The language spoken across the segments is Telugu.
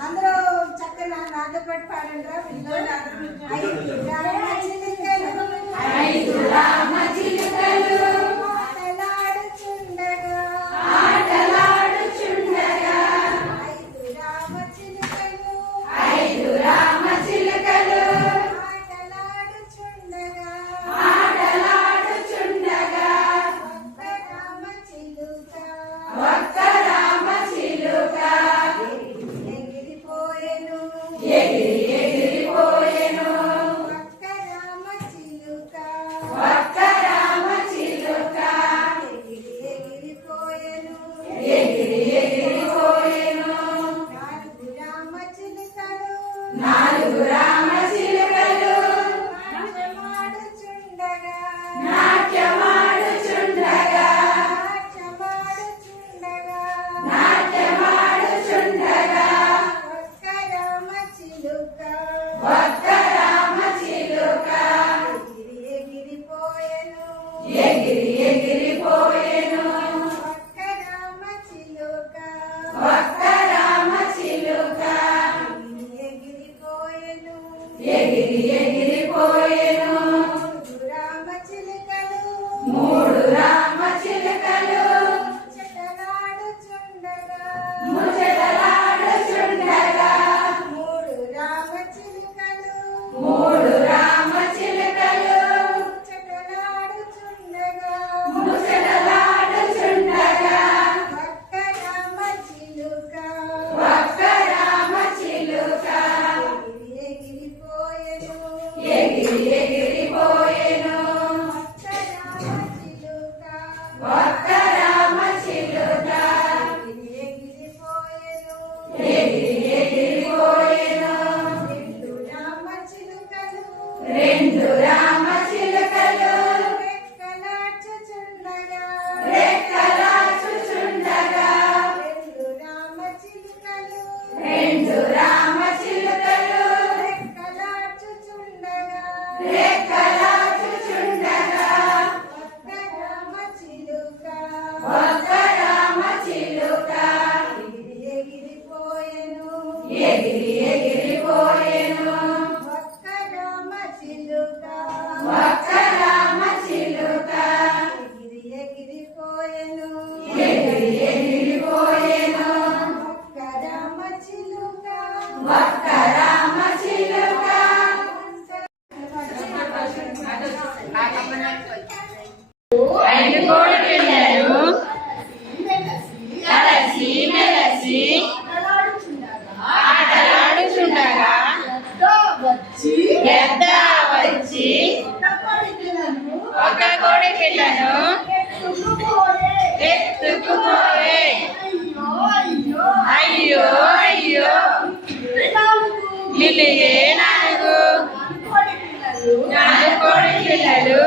అందరూ చక్కగా నాతో పాటు పాడండి రా పిల్లలు. ఐదు రామ చిలుకలు ఆటలాడుచుండగా ఐదు రామ చిలుకలు ఆటలాడుచుండగా ఒక్క రామ చిలుక నాలుగు రామ చిలుకలు నాట్యమాడుచుండగా ఒక్క రామ చిలుక ఎగిరిపోయెను ఒక్క రామ చిలుక ఎగిరిపోయెను మూడు రామ చిలుకలు ముచ్చటలాడుచుండగా మూడు రామ చిలుకలు ముచ్చటలాడుచుండగా ఒక్క రామ చిలుక ఎగిరిపోయెను ఒక్క రామ చిలుక ఎగిరిపోయెను రెండు రామ చిలుకలు రెక్కలాచుచుండగా రెండు రామ చిలుకలు రెక్కలాచుచుండగా ఒక్క రామ చిలుక ఎగిరిపోయెను ఒక్క రామ చిలుక ఎగిరిపోయెను ఒక్క రామ చిలుక ఐదు కోడి పిల్లలు కలసి మెలసి ఆటలాడుచుండగా పెద్ద వచ్చి ఒక కోడి పిల్లను ఎత్తుకుపోయే అయ్యో నిలిగే నాలుగు కోడి పిల్లలు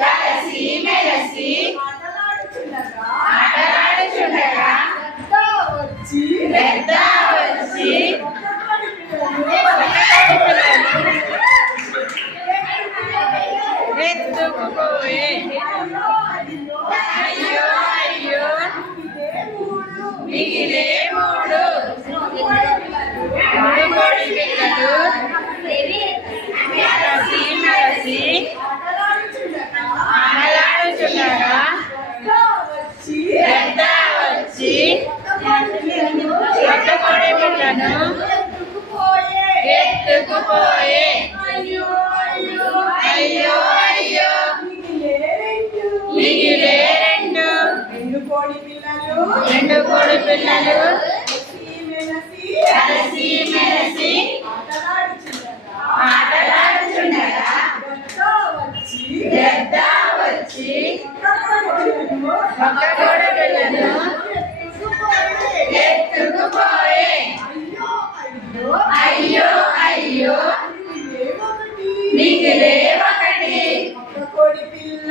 కలసి మెలసి ఆటలాడుచుండగా పెద్ద వచ్చి ఎత్తుకుపోయే అయ్యో మిగిలే మూడు ఎత్తుకుపోయే అయ్యో అయ్యో మిగిలే రెండు కోడి పిల్లలు అలసి మెలసి ఆటలాడుచుండగా గద్ద వచ్చి ఒక్క కోడి పిల్లను ఎత్తుకుపోయే అయ్యో అయ్యో మిగిలే ఒకటి ఒక కోడి పిల్ల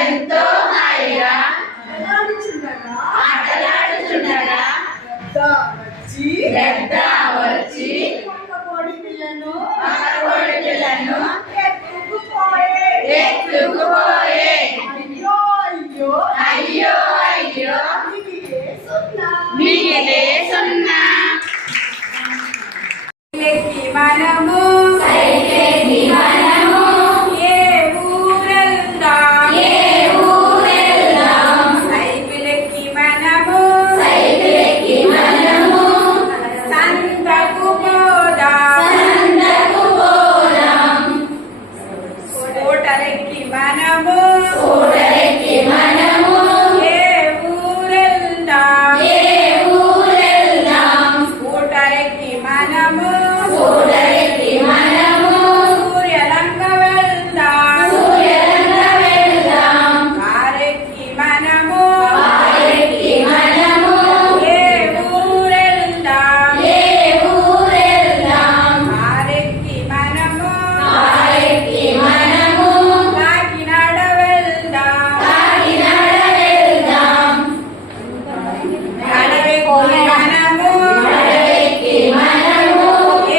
ఎంతో హాయిగా ఆటలాడుచుండగా గద్ద వచ్చి ఒక కోడి పిల్లను ఎత్తుకుపోయే అయ్యో అయ్యో మిగిలే సున్నా మనము ఏ ఊరెళ్దాం సైకిలెక్కి మనము సంతకు పోదాం స్కూటరెక్కి మనము ఏ ఊరెళ్దాం స్కూటరెక్కి మనము సూర్యలంక వెళ్దాం కారెక్కి మనము ఏ ఊరెళ్దాం కారెక్కి మనము కాకినాడ వెళ్దాం అడవికి మనము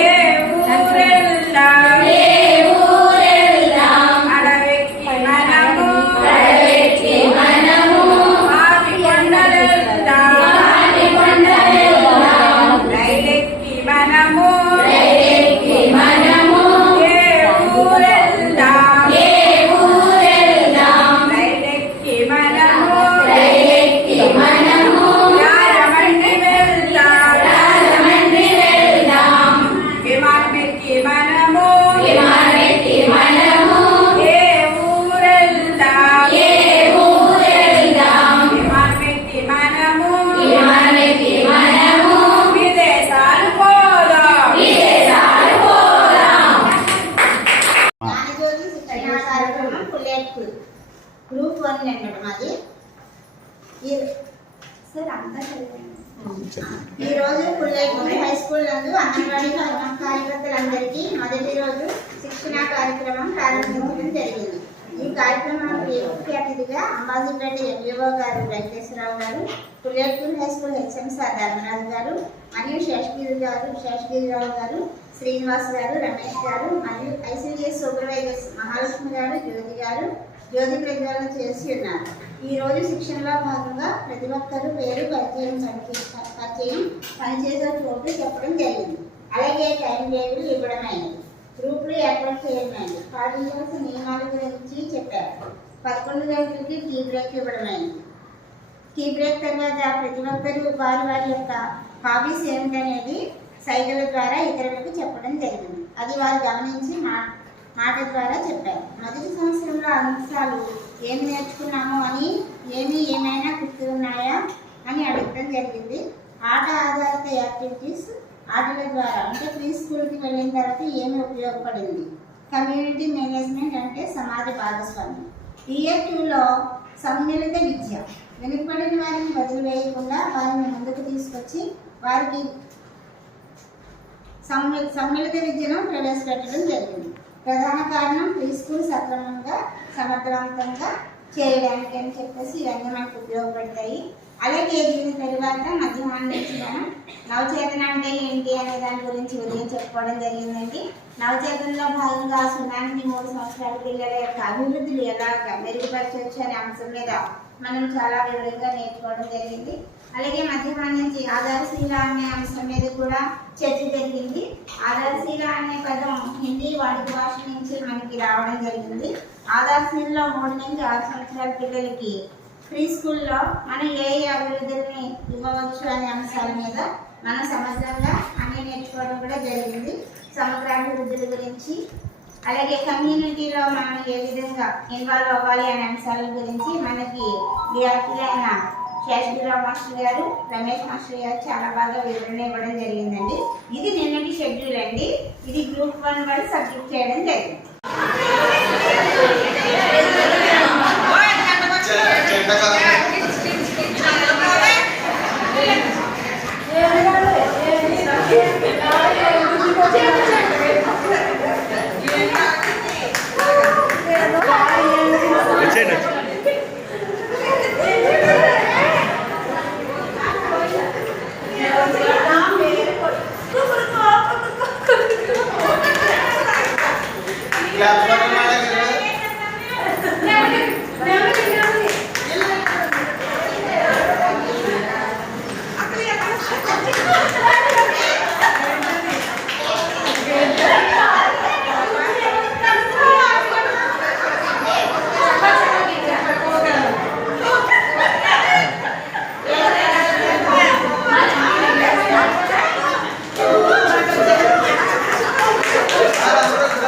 ఏ ఊరెళ్దాం అడవికి మనము పాపికొండలెళ్దాం రైలెక్కి మనము ఏ ఊరెళ్దాం రైలెక్కి మనము రాజమండ్రి వెళ్దాం విమానమెక్కి మనము ఏ ఊరెళ్దాం విమానమెక్కి మనము విదేశాలు పోదాం జ్ఞానజ్యోతి శిక్షణ కార్యక్రమం పుల్లెట్టు గ్రూప్ 1 అన్నమాట మాది. ఈ రోజు పుల్లెట్టు హై స్కూల్ నందు అంగన్వాడీ కార్యకర్తలందరికీ మొదటి రోజు శిక్షణ కార్యక్రమం ప్రారంభించడం జరిగింది. ఈ కార్యక్రమానికి ముఖ్య అతిథిగా Ambajipeta MEO garu Venkateswararao garu, Pulletu high school HM sir Dharmaraju garu మరియు శేషగిరిరావు గారు, శ్రీనివాస్ గారు, రమేష్ గారు మరియు ఐసీడీఎస్ సూపర్వైజర్స్ మహాలక్ష్మి గారు, జ్యోతి ప్రజ్వలన చేసి ఉన్నారు. ఈ రోజు శిక్షణలో భాగంగా ప్రతి ఒక్కరూ పేరు పరిచయం పనిచేసే చోటు చెప్పడం జరిగింది. అలాగే టైం టేబుల్ ఇవ్వడమైనది, గ్రూపులు ఏర్పాటు చేయడమైనది, పాటించాల్సిన నియమాల గురించి చెప్పారు. 11 గంటలకి టీ బ్రేక్ ఇవ్వడమైనది. టీ బ్రేక్ తర్వాత ప్రతి ఒక్కరూ వారి యొక్క హాబీస్ ఏమిటనేది సైగల ద్వారా ఇతరులకు చెప్పడం జరిగింది. అది వారు గమనించి మాట ద్వారా చెప్పారు. మొదటి సంవత్సరంలో అంశాలు ఏమి నేర్చుకున్నాము అని ఏమైనా గుర్తు ఉన్నాయా అని అడగడం జరిగింది. ఆట ఆధారిత యాక్టివిటీస్ ఆటల ద్వారా అంటే ప్రీ స్కూల్కి వెళ్ళిన తర్వాత ఏమి ఉపయోగపడింది. కమ్యూనిటీ మేనేజ్మెంట్ అంటే సమాజ భాగస్వామ్యం. ఇయర్ 2లో సమ్మిళిత విద్య, వెనుకబడిన వారిని వదిలివేయకుండా వారిని ముందుకు తీసుకొచ్చి వారికి సమ్మిళిత విద్యను ప్రవేశపెట్టడం జరిగింది. ప్రధాన కారణం ప్రీ స్కూల్ సక్రమంగా సమర్థవంతంగా చేయడానికి అని చెప్పేసి ఇవన్నీ మనకు ఉపయోగపడతాయి. అలాగే దీని తర్వాత మధ్యాహ్నం నుంచి మనం నవచేతన అంటే ఏంటి అనే దాని గురించి ఉదయం చెప్పుకోవడం జరిగిందండి. నవచేతనలో భాగంగా 0-3 సంవత్సరాల పిల్లల యొక్క అభివృద్ధిని ఎలా మెరుగుపరచవచ్చు అనే అంశం మీద మనం చాలా వివరంగా నేర్చుకోవడం జరిగింది. అలాగే మధ్యాహ్నం నుంచి ఆధారశీల అనే అంశం మీద కూడా చర్చ జరిగింది. ఆధారశీల అనే పదం హిందీ వాడుక భాష నుంచి మనకి రావడం జరిగింది. ఆధారశీలలో 3 నుంచి 6 సంవత్సరాల పిల్లలకి ప్రీ స్కూల్లో మనం ఏ అభివృద్ధిని ఇవ్వవచ్చు అనే అంశాల మీద మనం సమగ్రంగా అన్ని నేర్చుకోవడం కూడా జరిగింది. సమగ్రాభివృద్ధుల గురించి, అలాగే కమ్యూనిటీలో మనం ఏ విధంగా ఇన్వాల్వ్ అవ్వాలి అనే అంశాల గురించి మనకి విద్యార్థులైన శేషగిరిరావు మాస్టర్ గారు, రమేష్ మాస్టర్ గారు చాలా బాగా వివరణ ఇవ్వడం జరిగిందండి. ఇది నిన్నటి షెడ్యూల్ అండి. ఇది గ్రూప్ 1 వాళ్ళు సబ్జెక్ట్ చేయడం జరిగింది.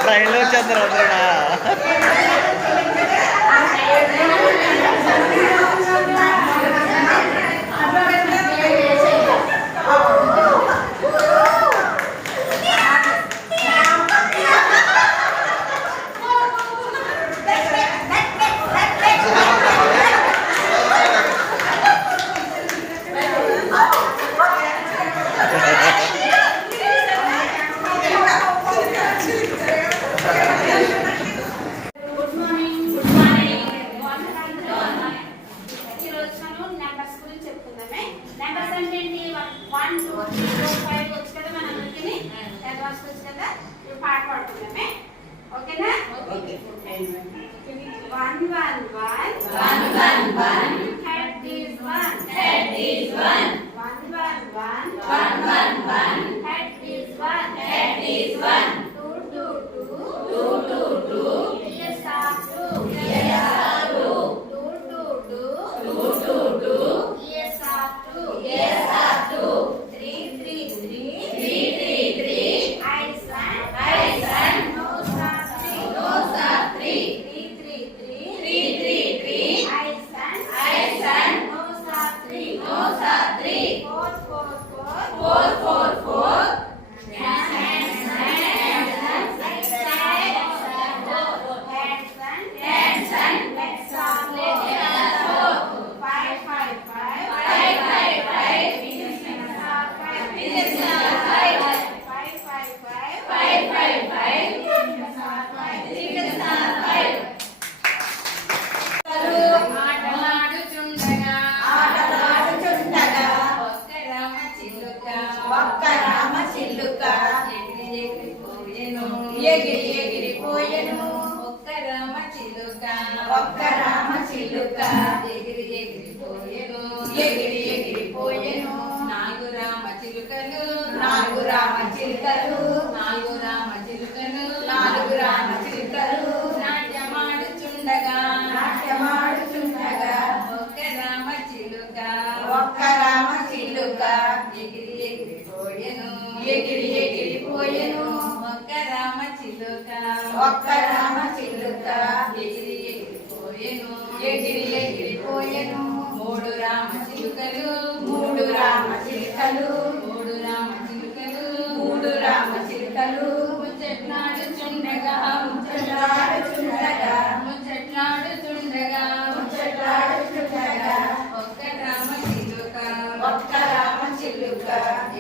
ట్రైన్లో వచ్చేస్తారు అందరూ. ఒక్క రామ చిలుక ఎగిరి ఎగిరిపోయెను ఎగిరి ఎగిరిపోయెను నాలుగు రామ చిలుకలు నాలుగు రామ చిలుకలు నాలుగు రామ చిలుకలు నాలుగు రామ చిలుకలు నాట్యమాడుచుండగా నాట్యమాడుచుండగా ఒక్క రామ చిలుక ఒక్క రామ చిలుక ఎగిరి ఎగిరిపోయెను ఎగిరి ఎగిరిపోయెను ఒక్క రామ చిలుక ఒక్క రామ చిలుక ఎగిరి ఎగిరిపోయెను ఎగిరి ఎగిరిపోయెను మూడు రామ చిలుకలు మూడు రామ చిలుకలు మూడు రామ చిలుకలు మూడు రామ చిలుకలు ముచ్చట్లాడుచుండగా ముచ్చట్లాడుచుండగా ముచ్చట్లాడుచుండగా ముచ్చట్లాడుచుండగా ఒక్క రామ చిలుక ఒక్క రామ చిలుక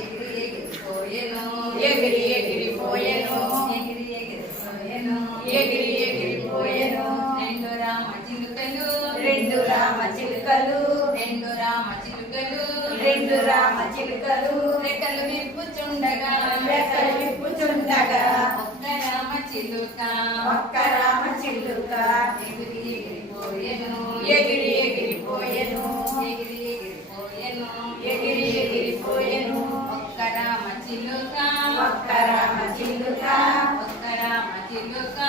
ఎగిరి ఎగిరిపోయెను ఎగిరి ఎగిరిపోయెను ఎగిరి ఎగిరిపోయెను ఎగిరి ఎగిరిపోయెను రెండు రామ చిలుకలు రెండు రామ చిలుకలు రెండు రామ చిలుకలు రెండు రామ చిలుకలు రెక్కలు విప్పుచుండగా రెక్కలు విప్పుచుండగా ఒక్క రామ చిలుక ఒక్క రామ చిలుక ఎగిరి ఎగిరిపోయెను ఎగిరి ఎగిరిపోయెను ఎగిరి ఎగిరిపోయెను ఎగిరి ఎగిరిపోయెను ఒక్క రామ చిలుక ఒక్క రామ చిలుక ఒక్క రామ చిలుక